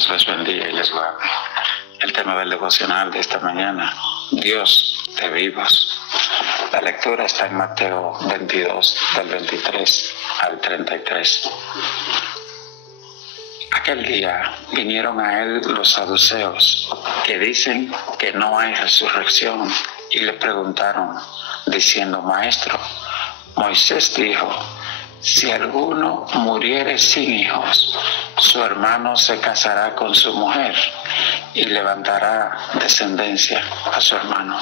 Dios les bendiga y les guarde. El tema del devocional de esta mañana, Dios de vivos. La lectura está en Mateo 22, del 23 al 33. Aquel día vinieron a él los saduceos, que dicen que no hay resurrección, y le preguntaron, diciendo: Maestro, Moisés dijo: si alguno muriere sin hijos, su hermano se casará con su mujer y levantará descendencia a su hermano.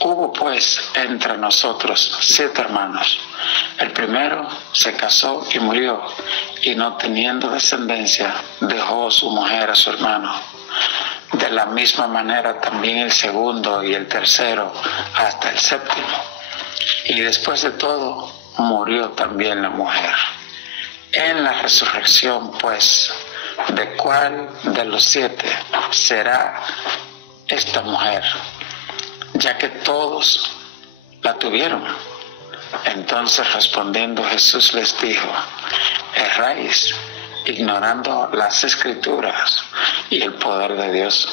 Hubo pues entre nosotros 7 hermanos. El primero se casó y murió, y no teniendo descendencia, dejó su mujer a su hermano. De la misma manera también el segundo y el tercero, hasta el séptimo. Y después de todo, murió también la mujer. En la resurrección, pues, ¿de cuál de los 7 será esta mujer? Ya que todos la tuvieron. Entonces respondiendo Jesús les dijo: erráis, ignorando las Escrituras y el poder de Dios.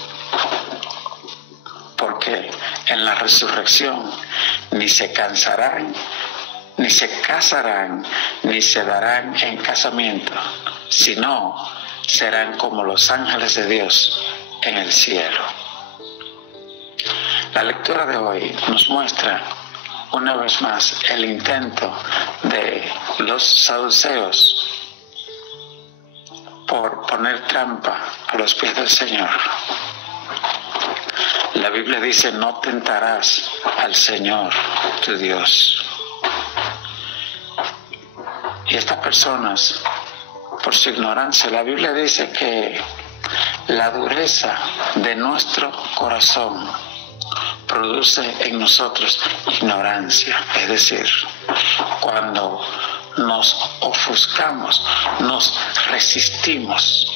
Porque en la resurrección ni se cansarán, ni se casarán, ni se darán en casamiento, sino serán como los ángeles de Dios en el cielo. La lectura de hoy nos muestra una vez más el intento de los saduceos por poner trampa a los pies del Señor. La Biblia dice: no tentarás al Señor tu Dios. Y estas personas, por su ignorancia, la Biblia dice que la dureza de nuestro corazón produce en nosotros ignorancia. Es decir, cuando nos ofuscamos, nos resistimos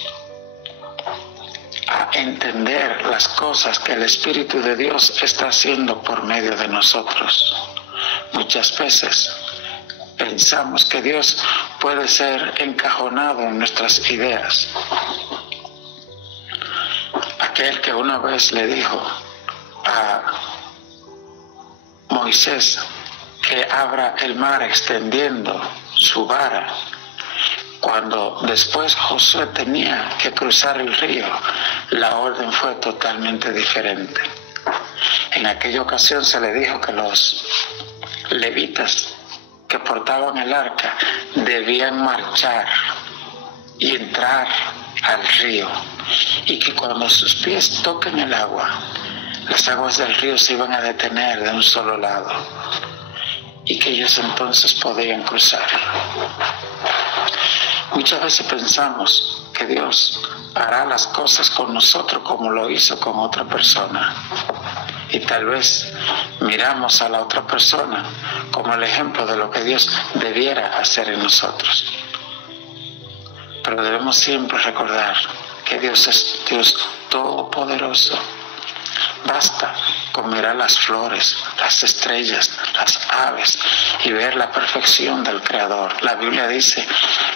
a entender las cosas que el Espíritu de Dios está haciendo por medio de nosotros. Muchas veces pensamos que Dios puede ser encajonado en nuestras ideas. Aquel que una vez le dijo a Moisés que abra el mar extendiendo su vara, cuando después Josué tenía que cruzar el río, la orden fue totalmente diferente. En aquella ocasión se le dijo que los levitas que portaban el arca debían marchar y entrar al río, y que cuando sus pies toquen el agua, las aguas del río se iban a detener de un solo lado, y que ellos entonces podían cruzar. Muchas veces pensamos que Dios hará las cosas con nosotros como lo hizo con otra persona, y tal vez miramos a la otra persona como el ejemplo de lo que Dios debiera hacer en nosotros. Pero debemos siempre recordar que Dios es Dios todopoderoso. Basta con mirar las flores, las estrellas, las aves y ver la perfección del Creador. La Biblia dice: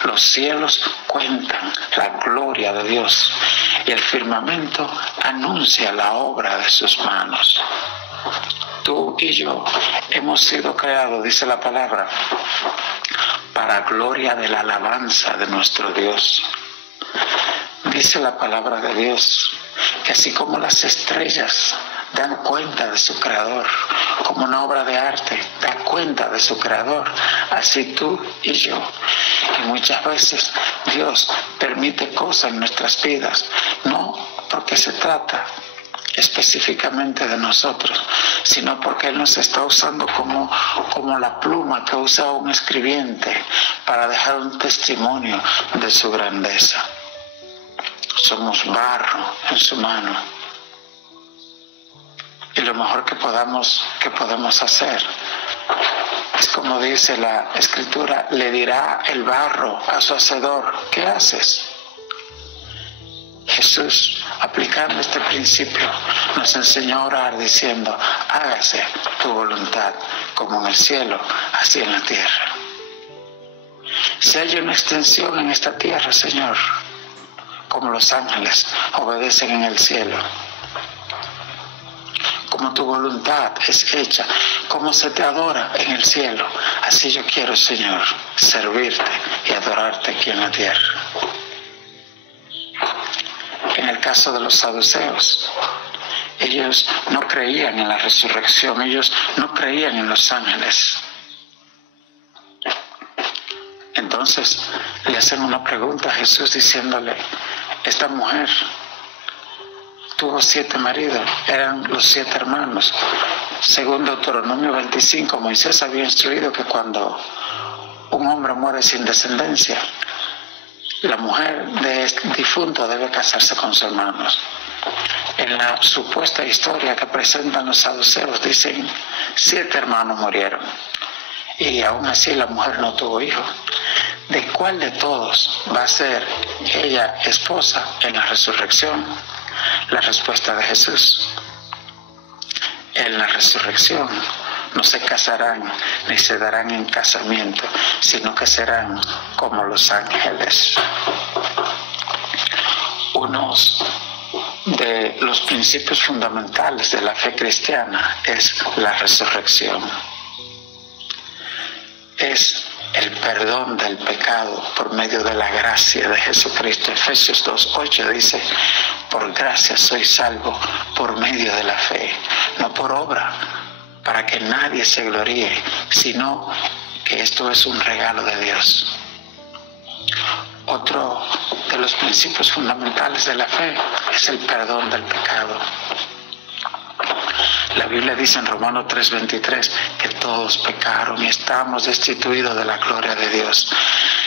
los cielos cuentan la gloria de Dios y el firmamento anuncia la obra de sus manos. Tú y yo hemos sido creados, dice la palabra, para gloria de la alabanza de nuestro Dios. Dice la palabra de Dios que así como las estrellas dan cuenta de su Creador, como una obra de arte da cuenta de su Creador, así tú y yo. Y muchas veces Dios permite cosas en nuestras vidas, no porque se trata específicamente de nosotros, sino porque Él nos está usando como la pluma que usa un escribiente para dejar un testimonio de su grandeza. Somos barro en su mano, y lo mejor que podemos hacer es, como dice la Escritura, le dirá el barro a su hacedor: ¿qué haces? Jesús, aplicando este principio, nos enseñó a orar diciendo: hágase tu voluntad, como en el cielo, así en la tierra. Si hay una extensión en esta tierra, Señor, como los ángeles obedecen en el cielo. Como tu voluntad es hecha, como se te adora en el cielo, así yo quiero, Señor, servirte y adorarte aquí en la tierra. En el caso de los saduceos, ellos no creían en la resurrección, ellos no creían en los ángeles. Entonces le hacen una pregunta a Jesús diciéndole: esta mujer tuvo 7 maridos, eran los 7 hermanos. Según Deuteronomio 25, Moisés había instruido que cuando un hombre muere sin descendencia, la mujer de este difunto debe casarse con sus hermanos. En la supuesta historia que presentan los saduceos dicen 7 hermanos murieron y aún así la mujer no tuvo hijo. ¿De cuál de todos va a ser ella esposa en la resurrección? La respuesta de Jesús: en la resurrección no se casarán ni se darán en casamiento, sino que serán como los ángeles. Unos de los principios fundamentales de la fe cristiana es la resurrección. Es el perdón del pecado por medio de la gracia de Jesucristo. Efesios 2:8 dice: por gracia soy salvo por medio de la fe, no por obra, para que nadie se gloríe, sino que esto es un regalo de Dios. Otro de los principios fundamentales de la fe es el perdón del pecado. La Biblia dice en Romanos 3:23 que todos pecaron y estamos destituidos de la gloria de Dios.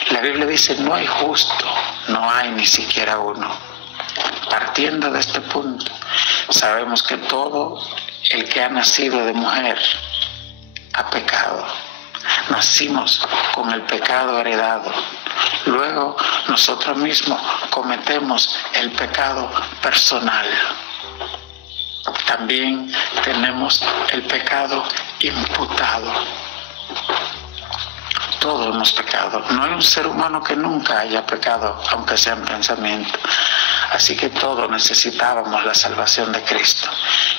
La Biblia dice: no hay justo, no hay ni siquiera uno. Partiendo de este punto, sabemos que todo el que ha nacido de mujer ha pecado. Nacimos con el pecado heredado. Luego nosotros mismos cometemos el pecado personal. También tenemos el pecado imputado. Todos hemos pecado. No hay un ser humano que nunca haya pecado, aunque sea en pensamiento. Así que todos necesitábamos la salvación de Cristo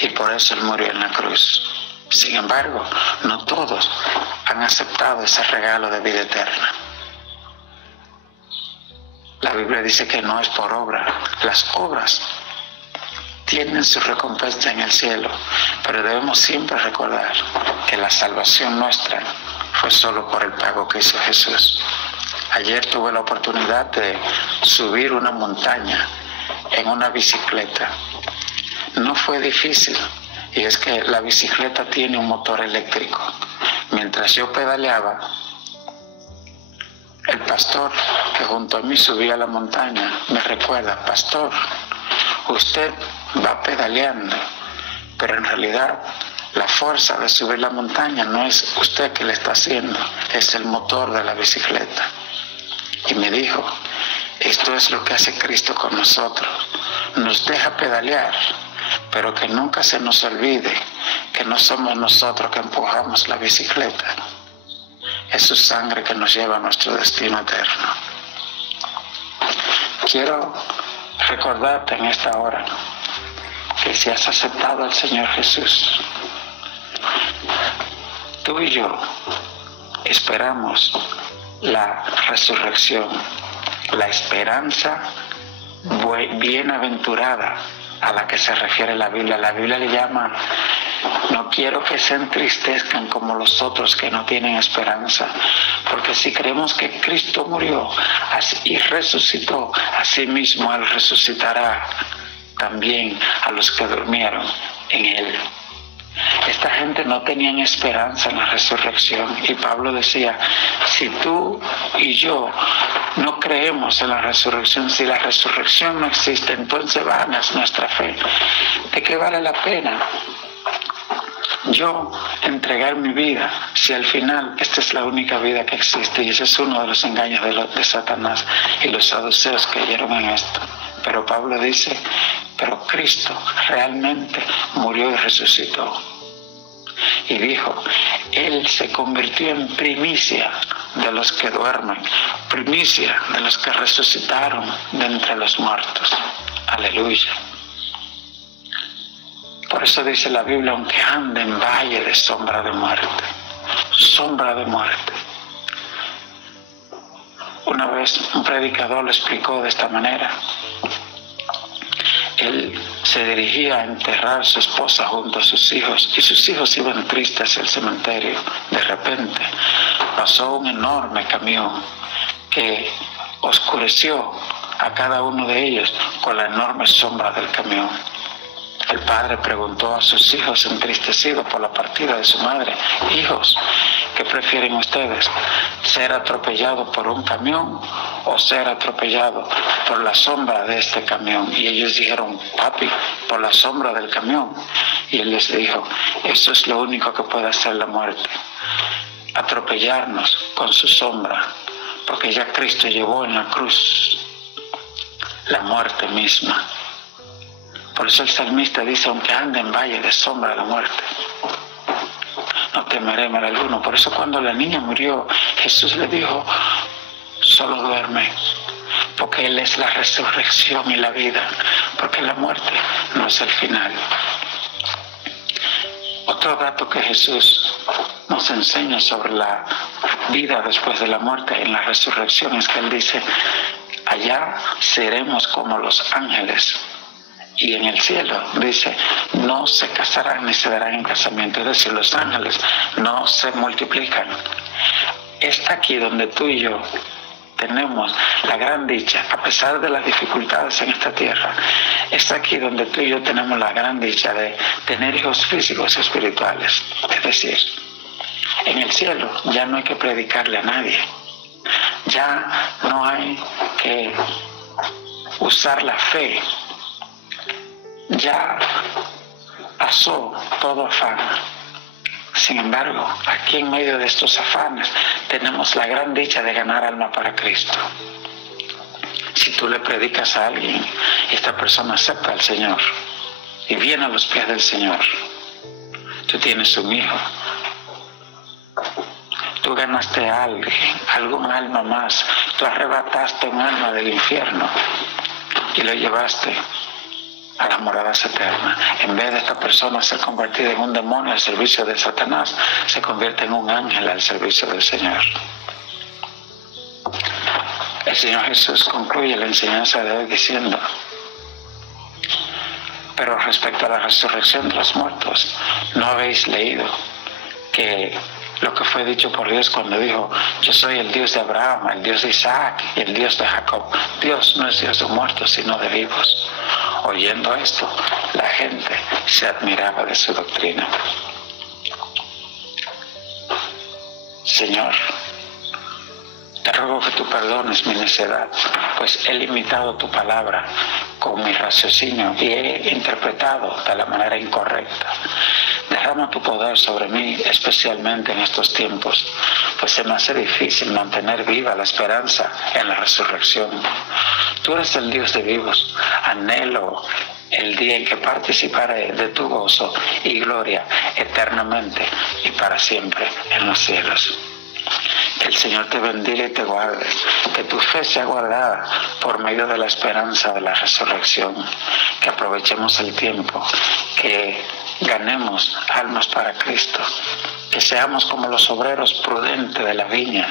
y por eso Él murió en la cruz. Sin embargo, no todos han aceptado ese regalo de vida eterna. La Biblia dice que no es por obra. Las obras tienen su recompensa en el cielo, pero debemos siempre recordar que la salvación nuestra fue solo por el pago que hizo Jesús. Ayer tuve la oportunidad de subir una montaña en una bicicleta. No fue difícil, y es que la bicicleta tiene un motor eléctrico. Mientras yo pedaleaba, el pastor que junto a mí subía la montaña me recuerda: pastor, usted va pedaleando, pero en realidad la fuerza de subir la montaña no es usted que le está haciendo, es el motor de la bicicleta. Y me dijo: esto es lo que hace Cristo con nosotros, nos deja pedalear, pero que nunca se nos olvide que no somos nosotros que empujamos la bicicleta, es su sangre que nos lleva a nuestro destino eterno. Quiero recordarte en esta hora que si has aceptado al Señor Jesús, tú y yo esperamos la resurrección, la esperanza bienaventurada a la que se refiere la Biblia. La Biblia le llama: no quiero que se entristezcan como los otros que no tienen esperanza, porque si creemos que Cristo murió y resucitó, así mismo Él resucitará también a los que durmieron en Él. Esta gente no tenían esperanza en la resurrección, y Pablo decía: si tú y yo no creemos en la resurrección, si la resurrección no existe, entonces vana es nuestra fe. ¿De qué vale la pena yo entregar mi vida si al final esta es la única vida que existe? Y ese es uno de los engaños de Satanás y los saduceos cayeron en esto. Pero Pablo dice: pero Cristo realmente murió y resucitó. y dijo: Él se convirtió en primicia de los que duermen, primicia de los que resucitaron de entre los muertos. Aleluya. Por eso dice la Biblia: aunque ande en valle de sombra de muerte, sombra de muerte. Una vez un predicador lo explicó de esta manera. Él se dirigía a enterrar a su esposa junto a sus hijos, y sus hijos iban tristes hacia el cementerio. De repente pasó un enorme camión que oscureció a cada uno de ellos con la enorme sombra del camión. El padre preguntó a sus hijos entristecidos por la partida de su madre: hijos, ¿qué prefieren ustedes? ¿Ser atropellados por un camión o ser atropellados por la sombra de este camión? Y ellos dijeron: papi, por la sombra del camión. Y él les dijo: eso es lo único que puede hacer la muerte, atropellarnos con su sombra, porque ya Cristo llevó en la cruz la muerte misma. Por eso el salmista dice: aunque ande en valle de sombra de muerte, no temeré mal alguno. Por eso cuando la niña murió, Jesús le dijo: solo duerme, porque Él es la resurrección y la vida, porque la muerte no es el final. Otro dato que Jesús nos enseña sobre la vida después de la muerte en la resurrección es que Él dice: allá seremos como los ángeles. Y en el cielo dice: no se casarán ni se darán en casamiento. Es decir, los ángeles no se multiplican. Está aquí donde tú y yo tenemos la gran dicha, a pesar de las dificultades en esta tierra. Está aquí donde tú y yo tenemos la gran dicha de tener hijos físicos y espirituales. Es decir, en el cielo ya no hay que predicarle a nadie. Ya no hay que usar la fe. Ya pasó todo afán. Sin embargo, aquí en medio de estos afanes tenemos la gran dicha de ganar alma para Cristo. Si tú le predicas a alguien y esta persona acepta al Señor y viene a los pies del Señor, tú tienes un hijo. Tú ganaste a alguien, algún alma más. Tú arrebataste un alma del infierno y lo llevaste a las moradas eternas. En vez de esta persona ser convertida en un demonio al servicio de Satanás, se convierte en un ángel al servicio del Señor. El Señor Jesús concluye la enseñanza de hoy diciendo: pero respecto a la resurrección de los muertos, ¿no habéis leído que lo que fue dicho por Dios cuando dijo: yo soy el Dios de Abraham, el Dios de Isaac y el Dios de Jacob? Dios no es Dios de muertos, sino de vivos. Oyendo esto, la gente se admiraba de su doctrina. Señor, te ruego que tú perdones mi necedad, pues he limitado tu palabra con mi raciocinio y he interpretado de la manera incorrecta. Derrama tu poder sobre mí, especialmente en estos tiempos, pues se me hace difícil mantener viva la esperanza en la resurrección. Tú eres el Dios de vivos. Anhelo el día en que participaré de tu gozo y gloria eternamente y para siempre en los cielos. Que el Señor te bendiga y te guarde, que tu fe sea guardada por medio de la esperanza de la resurrección, que aprovechemos el tiempo, que ganemos almas para Cristo, que seamos como los obreros prudentes de la viña,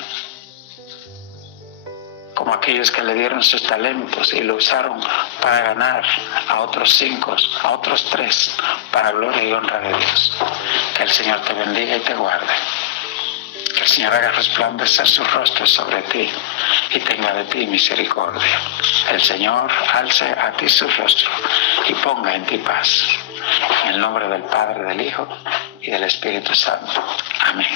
como aquellos que le dieron sus talentos y lo usaron para ganar a otros 5, a otros 3, para gloria y honra de Dios. Que el Señor te bendiga y te guarde. Que el Señor haga resplandecer su rostro sobre ti y tenga de ti misericordia. El Señor alce a ti su rostro y ponga en ti paz. En el nombre del Padre, del Hijo y del Espíritu Santo. Amén.